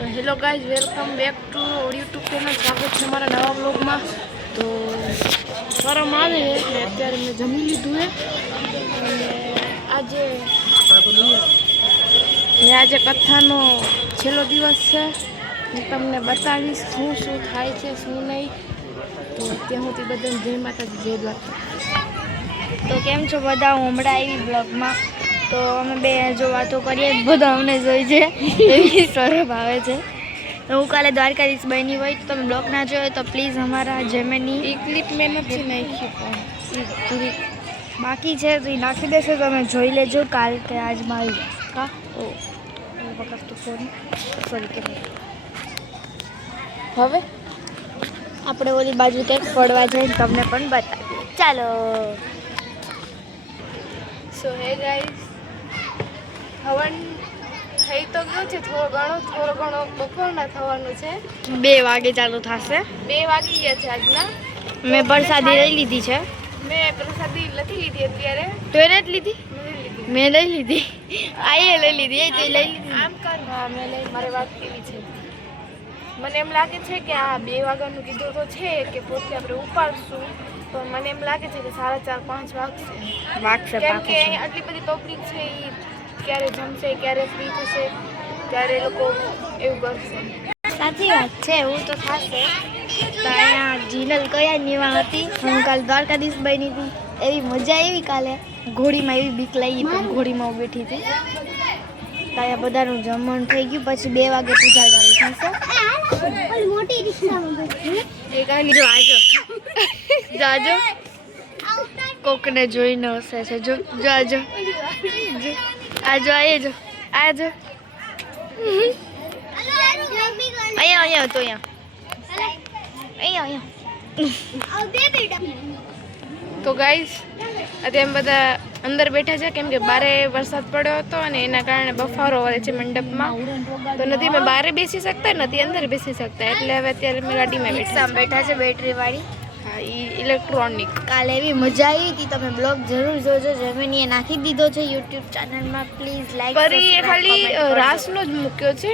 તો hello guys, welcome back to YouTube channel. સ્વાગત છે અમારા નવા બ્લોગમાં. તો ગરમ આવે એટલે અત્યારે મેં જમી લીધું છે અને આજે કથાનો છેલ્લો દિવસ છે. હું તમને બતાવીશ શું શું થાય છે શું નહીં. તો ત્યાં સુધી બધાને જય માતાજી, જય દ્વારકા. તો કેમ છો બધા? હું હમણાં આવી બ્લોગમાં. તો અમે બે જો વાતો કરીએ બધા અમને જોઈ છે એવી સરસ આવે છે. તો હું કાલે દ્વારકાધીશ બની હોય તો તમે બ્લોગ ના જોયો તો પ્લીઝ અમારા જેમેની એ ક્લિપ મેં નથી નાખી પણ એ પૂરી બાકી છે તો એ નાખી દેશે તો તમે જોઈ લેજો કાલ કે આજ મારી કા ઓ પકડતો ફોન સોરી કે હવે આપણે ઓલી બાજુ કંઈક ફોડવા જઈને તમને પણ બતાવીએ. ચાલો. સો હે ગાઈઝ, હવન થઈ તો ગયો છે થોડો ઘણો બપોરના થવાનું છે. 2 વાગે ચાલુ થશે. 2 વાગી ગયા છે આજના. મેં પ્રસાદી લઈ લીધી છે. મેં પ્રસાદી નથી લીધી અત્યારે. તો એને જ લીધી? મેં લઈ લીધી. આઈએ લઈ લીધી. એ તો લઈ લીધી. આમ કર. હા, મેં લઈ. મારે વાત કેવી છે, મને એમ લાગે છે કે આ 2 વાગ્યાનું કીધું તો છે કે પોતે આપણે ઉપાડશું, તો મને એમ લાગે છે કે 4:30-5 વાગશે. કેમ કે અહીંયા આટલી બધી પબ્લિક છે, એ ક્યારે જમશે, ક્યારે ફ્રી થશે, ત્યારે એ લોકો એવું કરશે. સાચી વાત છે, એવું તો થશે. તો અહીંયા જીનલ કયા નીવા હતી. હું કાલ દ્વારકાધીશ બની હતી. એવી મજા આવી કાલે. ઘોડીમાં એવી બીક લાગી પણ ઘોડીમાં હું બેઠી હતી. તો અહીંયા બધાનું જમણ થઈ ગયું. પછી 2 વાગે પૂજા ચાલુ થશે. મોટી રિક્ષામાં એ કાંઈ જો આજો જાજો કોકને જોઈને હસે છે. જો આજો આજો આજો આજો અહીંયા તો અહીંયા તો ગાઈઝ, અત્યારે બધા અંદર બેઠા છે કેમ કે બારે વરસાદ પડ્યો હતો અને એના કારણે બફારો વળે છે મંડપમાં. તો નથી મેં બારે બેસી શકતા, નથી અંદર બેસી શકતા, એટલે હવે અત્યારે મેં ગાડીમાં બેઠા છે બેટરી વાળી. હા, એ ઇલેક્ટ્રોનિક. કાલે એવી મજા આવી હતી. તમે બ્લોગ જરૂર જોજો. જેમેનીએ નાખી દીધો છે યુટ્યુબ ચેનલમાં. Please like. પર એ ખાલી રાસનો જ મૂક્યો છે,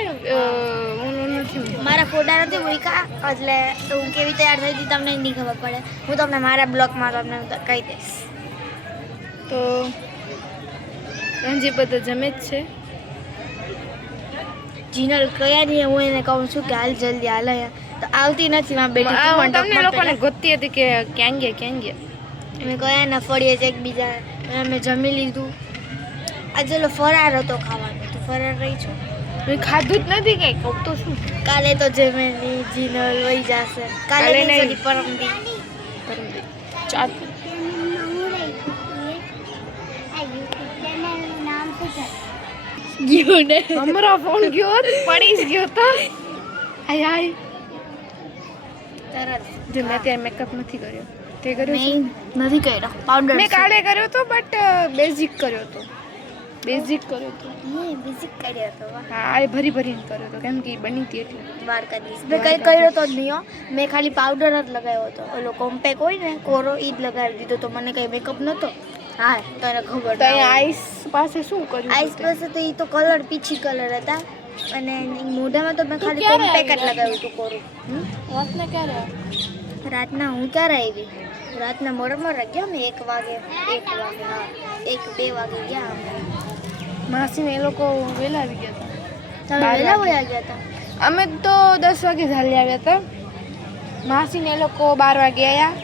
હું નથી. મારા ફોટા નથી મૂક્યા એટલે હું કેવી તૈયાર થઈ હતી તમને નહીં ખબર પડે. હું તમને મારા બ્લોગમાં તમને કહી દઈશ. તો હજી બધા જમે જ છે. જીનલ કયા નહીં, હું એને કહું છું કે હાલ જલ્દી હાલ અહીંયા. તો આવતી નથી. માં બેઠી હું તમને લોકોને ગોતતી હતી કે ક્યાં ગયા. અમે કયા ના ફળીએ છે એકબીજા. અમે જમી લીધું. આજે ફરાર હતો ખાવાનો, તો ફરાર રહી છું. મેં ખાધું જ નથી કઈ. કહું તો શું, કાલે તો જેમેની જીનલ વહી જશે. કાલે નહીં, પરમદી. ચાલ. ગયો ને હમણાં ફોન ગયો પડી જ ગયો તો. આય તરત જે મેં અત્યારે મેકઅપ નથી કર્યો. તે કર્યો છે? નથી કર્યો. પાવડર મેં કાલે કર્યો તો, બટ બેઝિક કર્યો તો. બેઝિક કર્યો તો. હા, આ ભરીને કર્યો તો કેમ કે એ બની હતી એટલે. દ્વારકાધીશ મેં કઈ કર્યો તો જ નહીં હો. મેં ખાલી પાવડર જ લગાવ્યો હતો. ઓલો કોમ્પેક હોય ને કોરો, એ જ લગાવી દીધો તો. મને કઈ મેકઅપ નહોતો. હા, તને ખબર. તો અહીંયા આઈસ પાસે શું કર્યું? આઈસ પાસે તો એ તો કલર પીછી કલર હતા. અને મોઢામાં તો મેં ખાલી કોમ્પેક જ લગાવ્યું હતું કોરું. રાતને ક્યારે? રાતના હું ક્યારે આવી? રાતના મોડા ગયા મેં 1 વાગે. હા 1-2 વાગે ગયા અમે. માસીને એ લોકો વહેલા આવી ગયા હતા. તમે વહેલા વયા ગયા હતા? અમે તો 10 વાગે ચાલી આવ્યા હતા. માસીને એ લોકો 12 વાગે આવ્યા.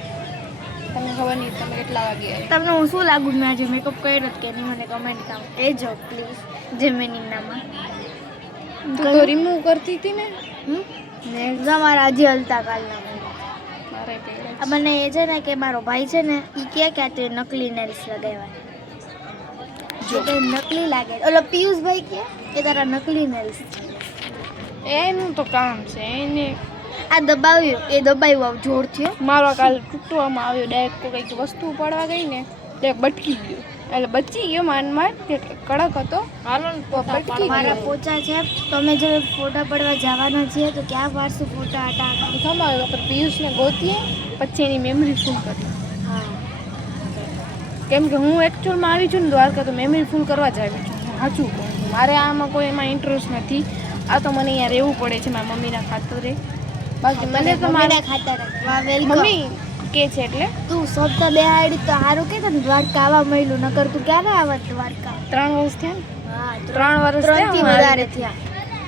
તમને ખબર નહીં તમે કેટલા વાગે આવ્યા. તમને હું શું લાગુ મેં આજે મેકઅપ કર્યો જ કે નહીં? મને કમેન્ટ કહેજો પ્લીઝ. જેમેની નામાં તું તો રિમૂવ કરતી હતી ને. તમારા આજે હલતા કાલના મારે પહેલા મને એ છે ને કે મારો ભાઈ છે ને એ કે તે નકલી નેલ્સ લગાવ્યા. જો તે નકલી લાગે. ઓલો પિયુષભાઈ કે તારા નકલી નેલ્સ. એનું તો કામ છે એને. આ દબાવ્યું એ દબાવ્યું જોર થયો. મારો કાલ તૂટવામાં આવ્યો. ડાયરેક્ટ કંઈક વસ્તુ પડવા ગઈ ને એટલે બટકી ગયો. એટલે બચી ગયો માંડ કડક હતો. હાલો ને બટકી મારા પોચા છે. તો અમે જો ફોટા પડવા જવાના છીએ તો ક્યાં પાડશું ફોટા? તમારે પિયુષને ગોતીએ પછી એની મેમરી ફૂલ કરી. હા, કેમ કે હું એકચ્યુઅલમાં આવી છું ને દ્વારકા, તો મેમરી ફૂલ કરવા જ આવી છું. સાચું કહું, મારે આમાં કોઈ એમાં ઇન્ટરેસ્ટ નથી. આ તો મને અહીંયા રહેવું પડે છે મારા મમ્મીના ખાતરે. બાકી મને તો મારા ખાતર વેલકમ. મમ્મી કે છે એટલે તું સપ્તાહ બેહાડી તો સારું કે તને દ્વારકા આવવા મળ્યું, નકર તું ક્યારે આવત દ્વારકા? 3 વર્ષ થયા ને? હા 3 વર્ષ 3 થી થયા વધારે થયા.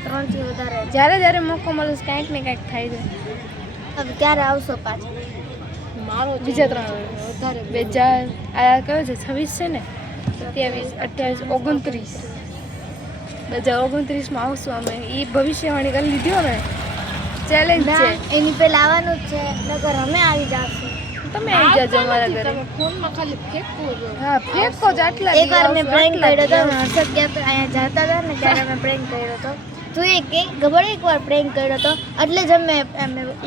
3 થી વધારે. જ્યારે જ્યારે મોકો મળે છે કાંઈક ને કાંઈક થાય છે. હવે ક્યારે આવશો પાછા? મારો બીજા 3 વર્ષ વધારે 2000 આ કયો છે 26 છે ને 27 28 29 2029 માં આવશું અમે. એ ભવિષ્યવાણી કરી લીધી હવે, ચેલેન્જ ના, છે. એની પહેલા આવવાનું જ છે, નકર અમે આવી જાશું. તમે આવી જાજો અમારા ઘરે. ફોનમાં ખાલી ફેંકવું જોઈએ. હા ફેંકો જ આટલા એકવાર મેં પ્રેન્ક કર્યો હતો, આટલા હર્ષદ ગયા અહીંયા જતા હતા ને ત્યારે મેં પ્રેન્ક કર્યો હતો. તું એ કે ખબર એકવાર પ્રેન્ક કર્યો હતો, એટલે જ અમે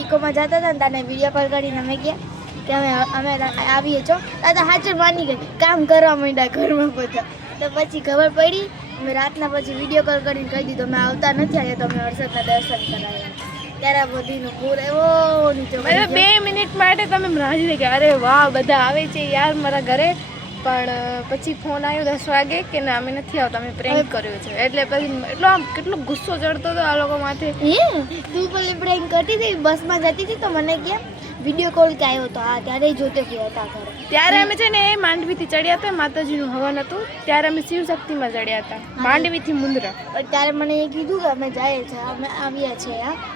ઇકોમાં જતા હતા ને તને વિડીયો કોલ કરીને અમે ગયા કે અમે આવીએ છો. તો હાચર માની ગઈ, કામ કરવા માંડ્યા ઘરમાં બધા. તો પછી ખબર પડી, અમે રાતના પછી વિડીયો કોલ કરીને કહી દીધું અમે આવતા નથી આવ્યા, તો અમે હર્ષદના દર્શન કરાવ્યા. ત્યારે બધીનો પૂર એવો નીચે મને 2 મિનિટ માટે તમે રાજી થઈ ગયા, અરે વાહ બધા આવે છે યાર મારા ઘરે. પણ પછી ફોન આવ્યો 10 વાગે કે ના અમે નથી આવતા, અમે પ્રેન્ક કર્યો છે. એટલે પછી એટલો આમ કેટલો ગુસ્સો ચડતો હતો આ લોકો માથે. તું પેલી પ્રેન્ક કરતી હતી, બસમાં જતી હતી તો મને કે વિડીયો કોલ કે આવ્યો તો હા ત્યારે જોતે હતા ઘરે. ત્યારે અમે છે ને માંડવીથી ચડ્યા હતા, માતાજીનું હવન હતું ત્યારે અમે શિવશક્તિમાં ચડ્યા હતા, માંડવીથી મુંદ્રા. પણ ત્યારે મને એ કીધું કે અમે જઈએ છીએ, અમે આવ્યા છે.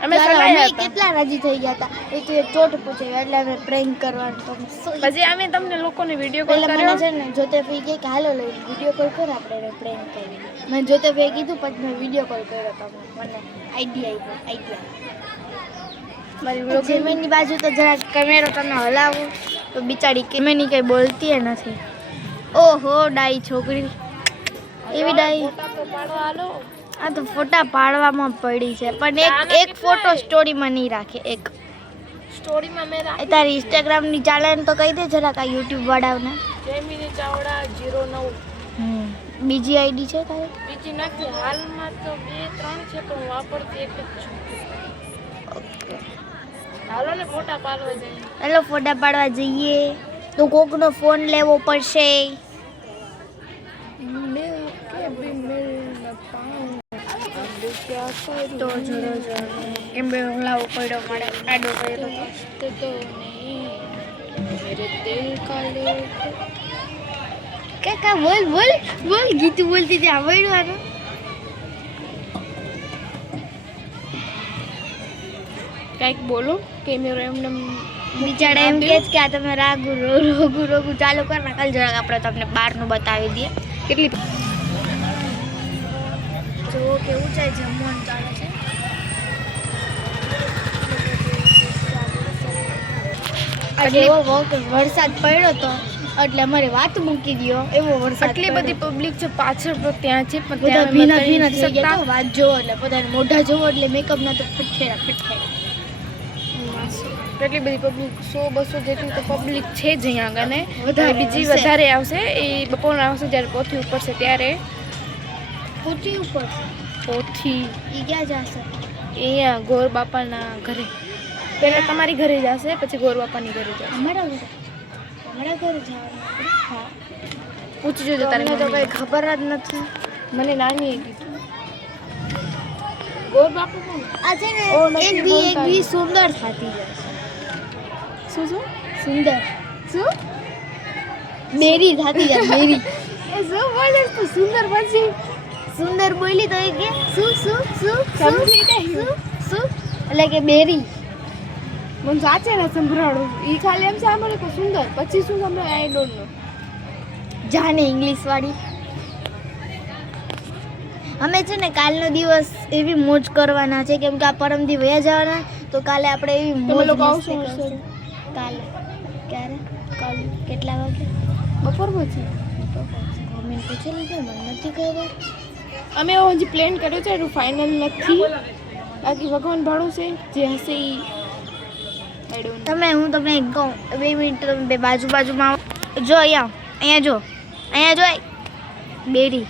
અમે ચડાયા હતા. કેટલા રાજી થઈ ગયા હતા. એ તો એક ચોટ પૂછે એટલે અમે પ્રેન્ક કરવાનું તો પછી અમે તમને લોકોને વિડીયો કોલ પેલા મને કર્યો. છે ને જોતે ફઈ કે હાલો લઈ વિડીયો કોલ કર આપણે પ્રેન્ક કરીએ. મેં જોતે ફઈ કીધું પછી મેં વિડીયો કોલ કર્યો તો મને આઈડિયા મારી જેમેની બાજુ તો જરા કેમેરો તમે હલાવો તો બિચારી કેમેની કઈ બોલતી નથી. ઓહો ડાઈ છોકરી, એવી ડાઈ. ફોટા તો પાડવા હાલો. આ તો ફોટા પાડવામાં પડી છે, પણ એક ફોટો સ્ટોરીમાં નહીં રાખે. એક સ્ટોરીમાં મેં એ તારી ઇન્સ્ટાગ્રામની ચાલે ને તો કહી દે જરાક આ યુટ્યુબ વાળાઓને. જેમિની ચાવડા 09. બીજી આઈડી છે તારી? બીજી નથી હાલમાં તો 2-3 છે પણ હું વાપરતી એક જ છું. હાલો ને ફોટા પાડવા જઈએ. ચાલો ફોટા પાડવા જઈએ. તો કોકનો ફોન લેવો પડશે. તો જરો એમ બે હલાવો પડ્યો મળે આડો કર્યો તો કાકા બોલ બોલ બોલ ગીતું બોલતી હતી આવડવાનું. કંઈક બોલો કેમેરો એમને બિચારા એમ કહે છે કે આ તમે રોગું ચાલુ કર ને કાલ જરાક આપણે તમને બહારનું બતાવી દઈએ. કેટલી જો કેવું છે જમવાનું ચાલે છે. એવો વરસાદ પડ્યો તો એટલે અમારે વાત મૂકી દો. એવો વરસાદ આટલી બધી પબ્લિક છે પાછળ તો ત્યાં છે પણ બધા ત્યાં ભીના અમે ભીના નથી થઈ ગયા શકતા. તો વાત જોવો એટલે બધાને મોઢા જોવો એટલે મેકઅપ ના તો ફટફેરા. કેટલી બધી પબ્લિક 100-200 જેટલી તો પબ્લિક છે જ અહીંયા આગળ ને વધારે બીજી હશે. વધારે આવશે. એ બપોરના આવશે જ્યારે પોથી ઉપર છે ત્યારે. ફૂટી ઉપર પોથી ઈ ક્યાં જશે? અહીંયા ગોર બાપાના ઘરે. પહેલા તમારી ઘરે જશે પછી ગોર બાપાની ઘરે જશે. અમારા ઘરે જવાનું. હા પૂછી જોજો તારે તમને તો કઈ ખબર જ નથી. મને નાની કીધું ગોર બાપુ કોણ? આ છે ને ઓ, નથી એક બોલતા. દી સુંદર થતી જાય. શું સુંદર શું બેરી થતી જાય બેરી. એ શું બોલે તું સુંદર પછી સુંદર બોલી તો એ કે શું શું શું સમજી નહીં. શું એટલે કે બેરી. મને સાચે ને સંભળાડું એ ખાલી એમ સાંભળે કે સુંદર પછી શું સાંભળે આઈ ડોન્ટ નો. જાને ઇંગ્લિશ વાળી. અમે છે ને કાલનો દિવસ એવી મોજ કરવાના છે કેમ કે આ પરમદી વયા જવાના તો કાલે આપણે એવી તમે મોજ લોકો મસ્તી આવશો કરશું. કાલે ક્યારે? કાલે કેટલા વાગે? બપોર પછી મમ્મીને પૂછી લીધું મને નથી ખબર. અમે એવો હજી પ્લાન કર્યો છે એનું ફાઇનલ નથી. બાકી ભગવાન ભાડું છે જે હશે એ આઈ ડોન્ટ તમે હું તમને એક કહું 2 મિનિટ તમે બે બાજુમાં આવો. જો અહીંયા જો બેરી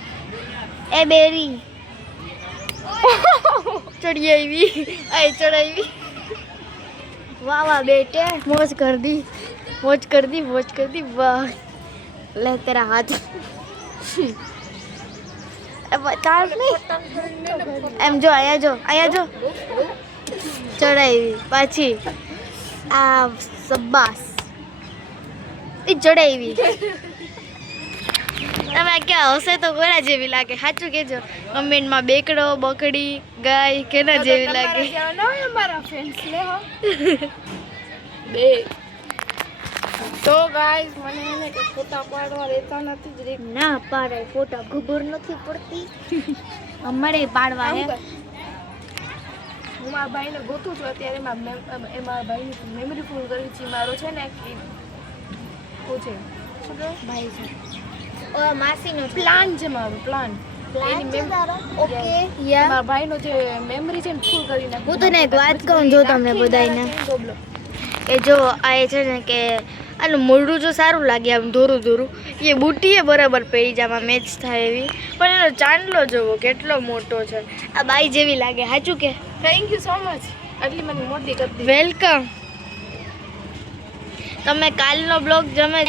એ બેરી ચડી આવી ચડાવી. વાહ વાહ બેટે મોજ કર દી વાહ લે તેરા હાથ. ચાલ એમ જો અહીંયા જો ચડાવી પાછી આ સબ્બાસ એ ચડાવી તમે ક્યાં હશે તો કોના જેવી લાગે સાચું કેજો કમેન્ટમાં બેકડો બકડી ગાય કેના જેવી લાગે અમારા ફ્રેન્ડ્સ લે હો બે તો ગાઈસ મને એને કે ફોટા પાડવા રહેતા નથી જ રીક ના પાડે ફોટા ખબર નથી પડતી અમારે પાડવા હે હું મારા ભાઈને ગોતું છું અત્યારે મારા ભાઈની મેમરી ફૂલ કરવી છે મારો છે ને કે શું છે શું કહે ભાઈ છે ઓ માસીનો પ્લાન છે મારો પ્લાન ઓકે યા મારા ભાઈનો જે મેમરી છે ને ફૂલ કરી નાખ હું તને એક વાત કહું જો તમને બધાયને કે જો આ એ છે ને કે આનું મોઢું જો સારું લાગે આમ ધોરું એ બુટીએ બરાબર પેજામાં મેચ થાય એવી પણ એનો ચાંદલો જોવો કેટલો મોટો છે આ બાઈ જેવી લાગે સાચું કે થેન્ક યુ સો મચ આટલી મને મોટી કરી દીધી વેલકમ તમે કાલનો બ્લોગ જમે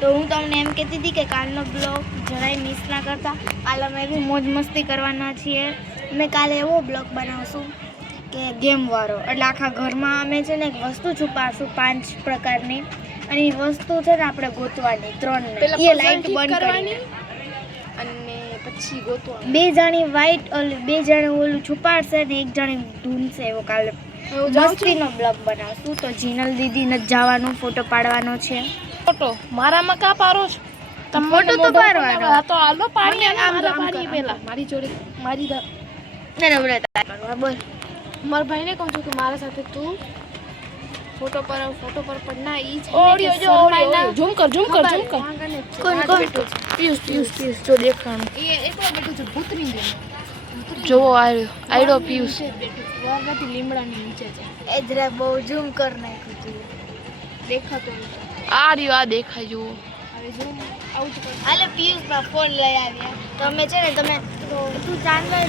તો હું તમને એમ કહેતી હતી કે કાલનો બ્લોગ જરાય મિસ ના કરતા કાલે અમે બી મોજ મસ્તી કરવાના છીએ અમે કાલે એવો બ્લોગ બનાવશું કે ગેમવાળો એટલે આખા ઘરમાં અમે છે ને એક વસ્તુ છુપાવશું 5 પ્રકારની અને એ વસ્તુ છે ને આપણે ગોતવાની 3 પેલા એ લાઈટ બંધ કરવાની કરવાની અને પછી ગોતવાનું 2 જણી વાઈટ ઓલી 2 જણે ઓલું છુપાડશે ને 1 જણી ઢૂંઢશે એવો કાલે હું જાઉં છું મસ્તીનો બ્લોગ બનાવશું તો જીનલ દીદી ને જવાનું ફોટો પાડવાનો છે ફોટો મારામાં કા પારો છો તમે ફોટો તો પાડવાનો. હા તો હાલો પાડી મને આમ આમ આમ પાડી કર. પેલા મારી જોડે મારી ના બોલે તાર બોલ મારા ભાઈને કહું છું કે મારા સાથે તું ફોટો પર પડના ઈ છે ઓડિયો જો, ઓડિયો. ઝૂમ કર કોણ કોણ પિયુષ જો દેખાણું એ એકલો બેઠું છે ભૂતરી દે જોવો આયડો પિયુષ વારગાથી લીમડાની નીચે છે એ જરા બહુ ઝૂમ કર નાખ્યું તું દેખાતો આ રહ્યો આ દેખાય જુઓ હવે જો આવું જ કર હાલે પિયુષમાં ફોન લઈ આવ્યા તમે છે ને તમે તું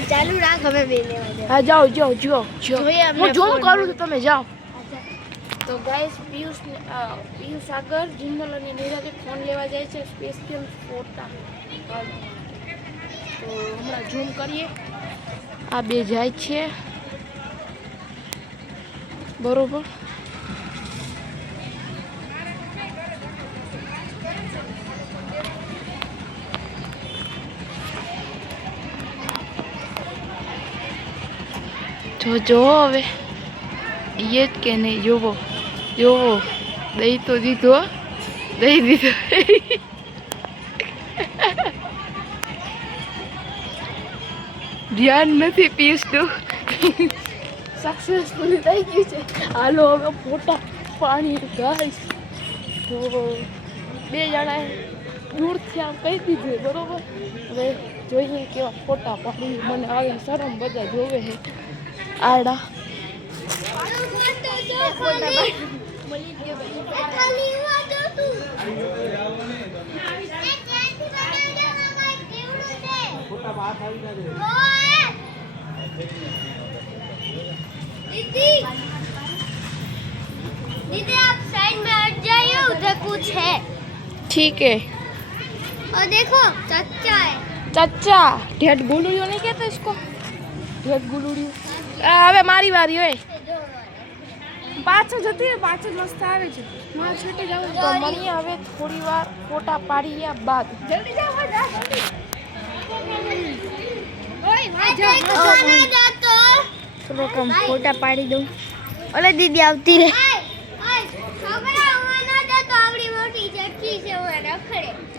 ચાલુ રાખ હવે બે લેવા દે હા જાઓ જો જોઈએ અમને હું ઝૂમ ફોન. કરું છું તમે જાઓ તો ગાઈસ પિયુષ આગળ જિંદલ અને નીરજે ફોન લેવા જાય છે સ્પેશિયલ ફોટા તો હમણાં ઝૂમ કરીએ આ બે જાય છે બરોબર જો હવે એ જ કે નહીં જોવો દઈ તો દીધો દઈ દીધો ધ્યાન નથી પિયુષનું સક્સેસફુલી થઈ ગયું છે હાલો હવે ફોટા પાણી ગાઈસ તો બે જણાએ દૂરથી આમ કહી દીધું બરોબર હવે જોઈએ કેવા ફોટા પાડી મને આવે શરમ બધા જોવે છે આડા दीदी आप साइड में हट जाइए उधर कुछ है ठीक है और देखो चच्चा है चाचा ढेट गुलड़ियों नहीं कहते इसको ढेट गुलड़ियों હવે મારી વારી હોય પાછળ જતી રહે પાછળ મસ્ત આવે છે મારે છૂટી જાવ તો મળીએ હવે થોડી વાર ફોટા પાડ્યા બાદ જલ્દી જાવ चलो कम फोटा पाड़ी दो ओले दीदी आवती रे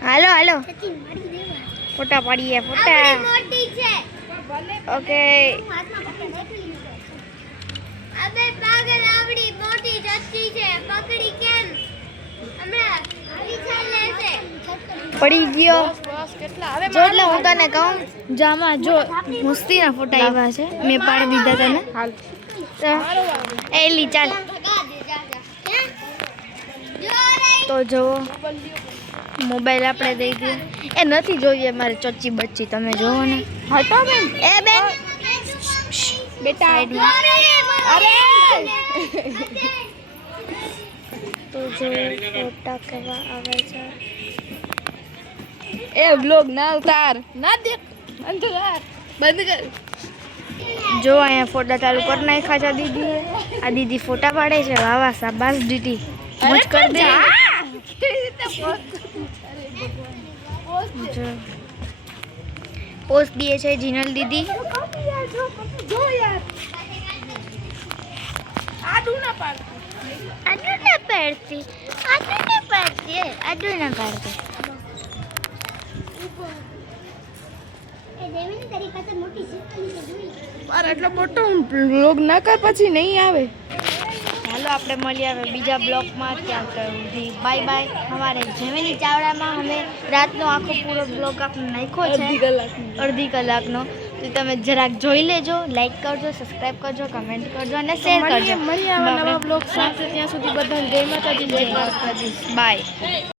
हालो हालो फोटा पाड़िए फोटा ओके अबे पागल आवड़ी मोटी जच्ची છે પકડી કેમ હમણાં પીછા લેશે पड़ी गयो બસ કેટલા હવે जो એટલે હું તને કહું જામાં જો મસ્તીના ફોટા આવ્યા છે મેં પાડી દીધા તને હાલ તો એલી ચાલ ભગા દે જા જા જો રે તો જો મોબાઈલ આપણે દઈ દઈએ એ નથી જોઈએ મારે ચોચી બચ્ચી તમે જોવો ને હટો બેન એ બેન બેટા અરે તો જો ફોટા કેવા આવે છે એ બ્લોગ ના ઉતાર ના દેખ બંધ કર. જો અહીંયા ફોટા ચાલુ કરી નાખ્યા છે દીદીએ. આ દીદી ફોટા પાડે છે. વાહ વાહ, શાબાશ દીદી, મોજ કર દે. જો પોસ્ટ દીએ છે જીનલ દીદી. જો યાર આડું ના પાડ. આડું ના પાડતી, આડું ના પાડતી, આડું ના પાડતી. મારે એટલો મોટો બ્લોગ ના કર, પછી નહીં આવે. ચાલો આપણે મળીએ હવે બીજા બ્લોગમાં. ત્યાં સુધી બાય બાય. અમારે જેમેની ચાવડામાં અમે રાતનો આખો પૂરો બ્લોગ આપણે નાખ્યો છે, અડધી કલાકનો. તો તમે જરાક જોઈ લેજો, લાઈક કરજો, સબસ્ક્રાઈબ કરજો, કમેન્ટ કરજો અને શેર કરજો. મળીએ આવા નવા બ્લોગ સાથે. ત્યાં સુધી બધાને જય માતાજી, જય દ્વારકાધીશ. બાય.